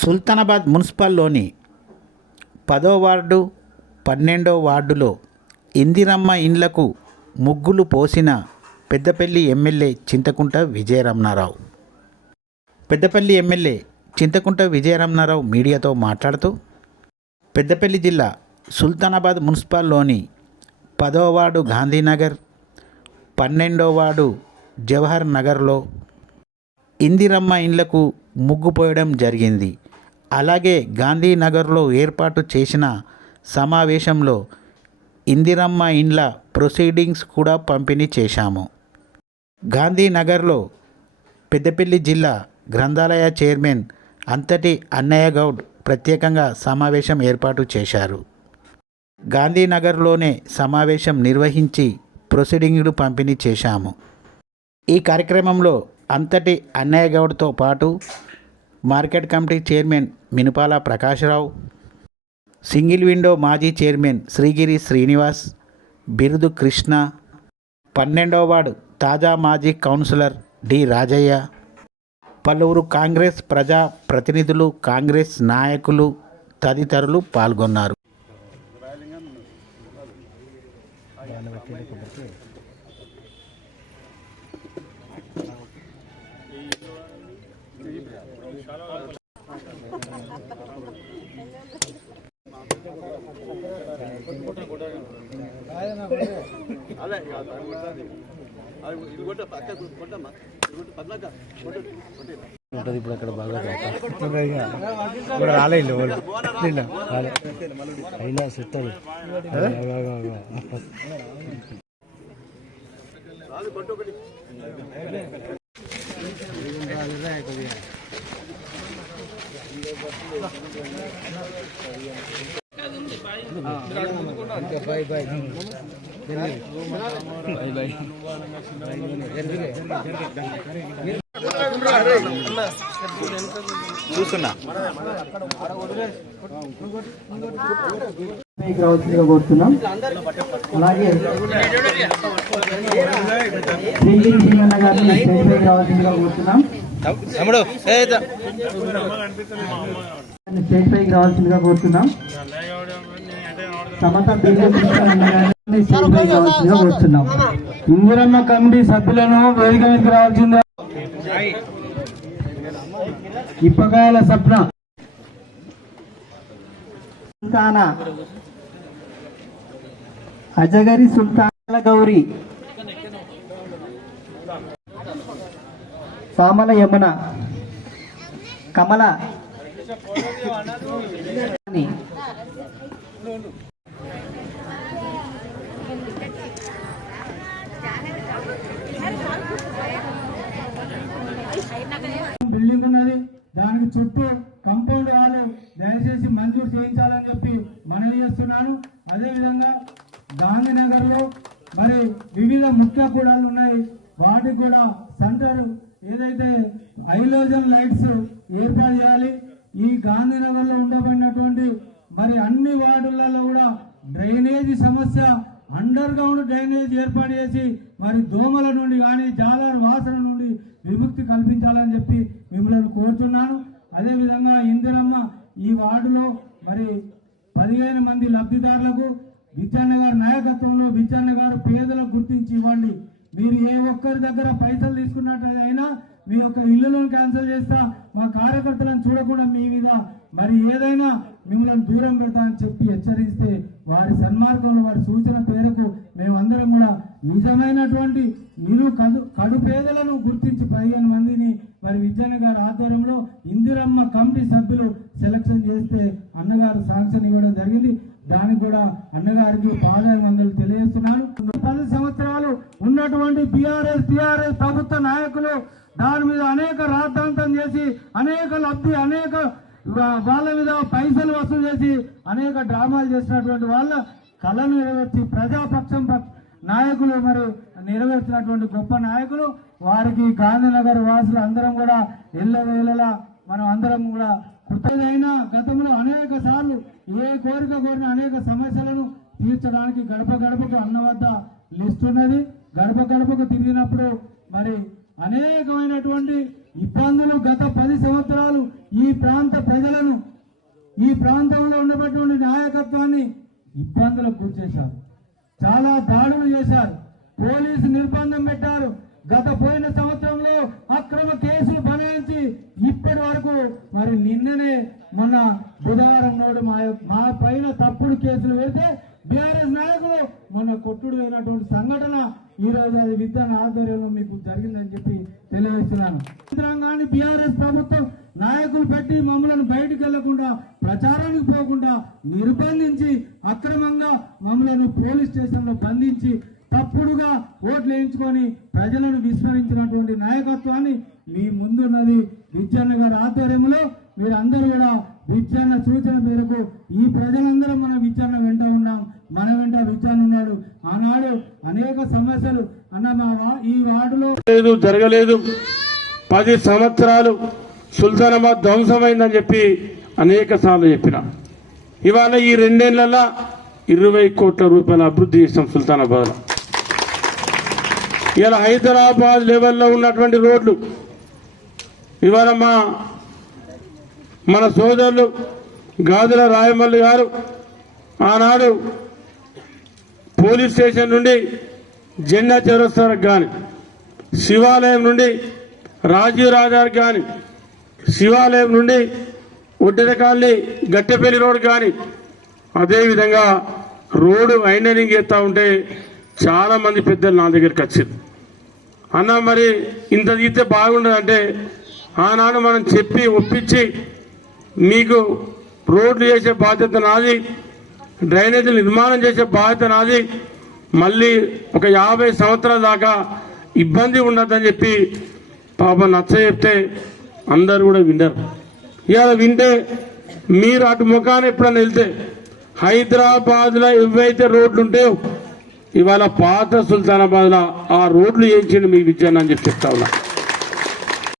సుల్తానాబాద్ మున్సిపల్లోని 10వ వార్డు 12వ వార్డులో ఇందిరమ్మ ఇండ్లకు ముగ్గులు పోసిన పెద్దపల్లి ఎమ్మెల్యే చింతకుంట విజయరమణారావు. పెద్దపల్లి ఎమ్మెల్యే చింతకుంట విజయరమణారావు మీడియాతో మాట్లాడుతూ పెద్దపల్లి జిల్లా సుల్తానాబాద్ మున్సిపల్లోని 10వ వార్డు గాంధీనగర్, 12వ వార్డు జవహర్ నగర్లో ఇందిరమ్మ ఇండ్లకు ముగ్గు పోయడం జరిగింది. అలాగే గాంధీనగర్లో ఏర్పాటు చేసిన సమావేశంలో ఇందిరమ్మ ఇండ్ల ప్రొసీడింగ్స్ కూడా పంపిణీ చేశాము. గాంధీనగర్లో పెద్దపల్లి జిల్లా గ్రంథాలయ చైర్మన్ అంతటి అన్నయ్య గౌడ్ ప్రత్యేకంగా సమావేశం ఏర్పాటు చేశారు. గాంధీనగర్లోనే సమావేశం నిర్వహించి ప్రొసీడింగ్లు పంపిణీ చేశాము. ఈ కార్యక్రమంలో అంతటి అన్నయ్య గౌడ్తో పాటు market committee chairman Minupala Prakash Rao, single window మాజీ చైర్మన్ శ్రీగిరి శ్రీనివాస్, బిరుదు కృష్ణ, 12వ వార్డు తాజా మాజీ కౌన్సిలర్ డి రాజయ్య, పలువురు కాంగ్రెస్ ప్రజా ప్రతినిధులు, కాంగ్రెస్ నాయకులు తదితరులు పాల్గొన్నారు. ఇప్పుడు అక్కడ బాగా రాలేదు అయినా చెప్తాడు. చూస్తున్నా కోరుతున్నాం. అలాగే గారిని రావాల్సిందిగా కోరుతున్నాం. స్టేజ్ పైకి రావాల్సిందిగా కోరుతున్నాం. సమత రావాల్సిందిగా కోరుతున్నాం. ఇందిరమ్మ కమిటీ సభ్యులను వేదిక మీదకి రావాల్సిందిగా. ఇప్పకాయల సప్న సుల్తానా అజగరి సుల్తాన గౌరి సామల యమున కమల బిల్డింగ్ ఉన్నది, దానికి చుట్టూ కంపౌండ్ వాళ్ళు దయచేసి మంజూరు చేయించాలని చెప్పి మనవి చేస్తున్నాను. అదేవిధంగా గాంధీనగర్ లో మరి వివిధ ముఖ్య కూడాలు ఉన్నాయి, వాటికి కూడా సెంటర్ ఏదైతే హైలోజన్ లైట్స్ ఏర్పాటు చేయాలి. ఈ గాంధీనగర్ లో ఉండబడినటువంటి మరి అన్ని వార్డులలో కూడా డ్రైనేజీ సమస్య, అండర్ గ్రౌండ్ డ్రైనేజ్ ఏర్పాటు చేసి మరి దోమల నుండి కానీ జాలర్ వాసన నుండి విముక్తి కల్పించాలని చెప్పి మిమ్మల్ని కోరుతున్నాను. అదేవిధంగా ఇందిరమ్మ ఈ వార్డులో మరి 15 మంది లబ్ధిదారులకు విజయన్న గారి నాయకత్వంలో విజయన్న గారు పేదలకు గుర్తించి ఇవ్వండి. మీరు ఏ ఒక్కరి దగ్గర పైసలు తీసుకున్నట్టయినా మీ యొక్క ఇల్లులను క్యాన్సిల్ చేస్తా, మా కార్యకర్తలను చూడకుండా మీ మీద మరి ఏదైనా మిమ్మల్ని దూరం పెడతా అని చెప్పి హెచ్చరిస్తే వారి సన్మార్గంలో వారి సూచన పేరుకు మేమందరం కూడా నిజమైనటువంటి కడు పేదలను గుర్తించి 15 మందిని మరి విజయన్న గారి ఆధ్వర్యంలో ఇందిరమ్మ కమిటీ సభ్యులు సెలక్షన్ చేస్తే అన్నగారు శాంక్షన్ ఇవ్వడం జరిగింది. దానికి కూడా అన్నగారికి పాదాభివందనలు తెలియజేస్తున్నాను. 10 సంవత్సరాలు ఉన్నటువంటి టిఆర్ఎస్ ప్రభుత్వ నాయకులు దాని మీద అనేక రాద్ధాంతం చేసి అనేక లబ్ధి అనేక వాళ్ళ మీద పైసలు వసూలు చేసి అనేక డ్రామాలు చేసినటువంటి వాళ్ళ కళను నెరవేర్చి ప్రజాపక్షం నాయకులు మరి నెరవేర్చినటువంటి గొప్ప నాయకులు. వారికి గాంధీనగర్ వాసులు అందరం కూడా ఎల్లవేళలా మనం అందరం కూడా కృతజ్ఞతైన. గతంలో అనేక సార్లు ఏ కోరిక కోరిన అనేక సమస్యలను తీర్చడానికి గడప గడపకు అన్న వద్ద లిస్ట్ ఉన్నది. గడప గడపకు తిరిగినప్పుడు మరి అనేకమైనటువంటి ఇబ్బందులు గత 10 సంవత్సరాలు ఈ ప్రాంత ప్రజలను, ఈ ప్రాంతంలో ఉన్నటువంటి నాయకత్వాన్ని ఇబ్బందులకు గురిచేశారు. చాలా దాడులు చేశారు, పోలీసు నిర్బంధం పెట్టారు. గత పోయిన సంవత్సరంలో అక్రమ కేసులు బనాయించి ఇప్పటి వరకు మరి నిన్ననే మొన్న బుధవారం నాడు మా పైన తప్పుడు కేసులు పెడితే బీఆర్ఎస్ నాయకులు మొన్న కొట్టుడు అయినటువంటి సంఘటన ఈ రోజు అది విద్యాన ఆధ్వర్యంలో మీకు జరిగిందని చెప్పి తెలియజేస్తున్నాను. రంగాన్ని బీఆర్ఎస్ ప్రభుత్వం నాయకులు పెట్టి మమ్మల్ని బయటకు వెళ్లకుండా, ప్రచారానికి పోకుండా నిర్బంధించి అక్రమంగా మమ్మల్ని పోలీస్ స్టేషన్ లో బంధించి తప్పుడుగా ఓట్లు వేయించుకొని ప్రజలను విస్మరించినటువంటి నాయకత్వాన్ని మీ ముందున్నది విద్యాన్న గారి ఆధ్వర్యంలో మీరందరూ కూడా విద్యాన్న సూచన మేరకు ఈ ప్రజలందరూ మన విద్యాన్న వెంట ఉన్నాం, మన వెంట విద్యాన్న ఉన్నాడు. ఆనాడు అనేక సమస్యలు అన్న ఈ వార్డులో జరగలేదు. 10 సంవత్సరాలు సుల్తానాబాద్ ధ్వంసమైందని చెప్పి అనేక సార్లు చెప్పిన. ఇవాళ ఈ 2 ఏళ్లలో 20 కోట్ల రూపాయల అభివృద్ధి చేసాం సుల్తానాబాద్. ఇలా హైదరాబాద్ లెవెల్లో ఉన్నటువంటి రోడ్లు ఇవాళ మన సోదరులు గాజుల రాయమల్లి గారు ఆనాడు పోలీస్ స్టేషన్ నుండి జెండా చౌరస్తాలకు కానీ, శివాలయం నుండి రాజీవ్ రాజాకి కానీ, శివాలయం నుండి ఒడ్డెరకాల్ని గట్టెపల్లి రోడ్ కానీ, అదేవిధంగా రోడ్డు వైండనింగ్ చేస్తూ ఉంటే చాలా మంది పెద్దలు నా దగ్గరికి వచ్చారు. అన్న మరి ఇంత తీస్తే బాగుండదంటే ఆనాడు మనం చెప్పి ఒప్పించి మీకు రోడ్లు చేసే బాధ్యత నాది, డ్రైనేజీలు నిర్మాణం చేసే బాధ్యత నాది, మళ్ళీ ఒక 50 సంవత్సరాల దాకా ఇబ్బంది ఉండదని చెప్పి పాపం నచ్చ చెప్తే అందరు కూడా వింటారు. ఇవాళ వింటే మీరు అటు ముఖాన్ని ఎప్పుడన్నా వెళ్తే హైదరాబాద్లో ఏవైతే రోడ్లు ఉంటాయో ఇవాళ పాత సుల్తానాబాద్లో ఆ రోడ్లు వేయించండి మీ విద్యాన్ని అని చెప్పి చెప్తా ఉన్నా.